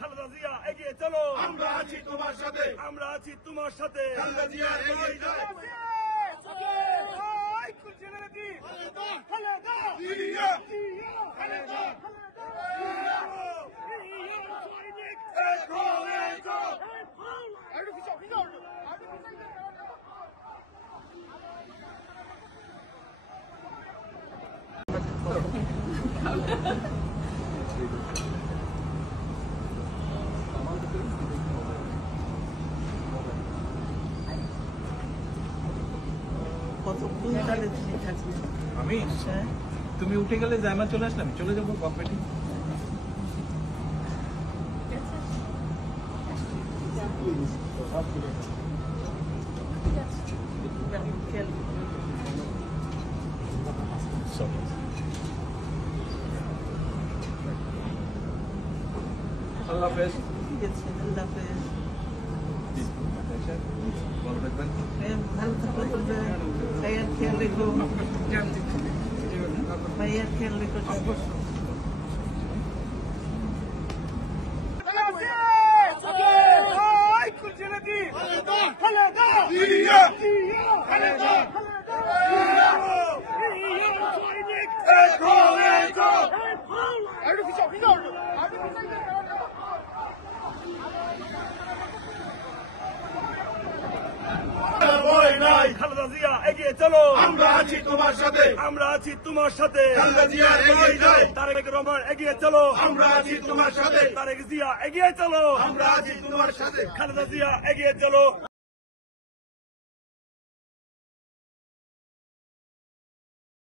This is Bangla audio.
খালেদা জিয়া এগিয়ে চলো, আমরা আছি তোমার সাথে, আমরা আছি তোমার সাথে। খালেদা জিয়া এগিয়ে যায়। আমি তুমি উঠে গেলে জায়মা চলে আসলাম, চলে যাবো কম্পিটি। আল্লাহ হাফেজ। ভালো থাকবেন। ভাইয়ার খেয়াল রেখো, ভাইয়ার খেয়াল রেখো। খালেদা জিয়া এগিয়ে চলো, আমরা আছি তোমার সাথে, আমরা আছি তোমার সাথে। খালেদা জিয়া এগিয়ে যায়। তারেক রহমান এগিয়ে চলো, আমরা আছি তোমার সাথে, তারেক জিয়া এগিয়ে চলো, আমরা আছি তোমার সাথে। খালেদা জিয়া এগিয়ে চলো।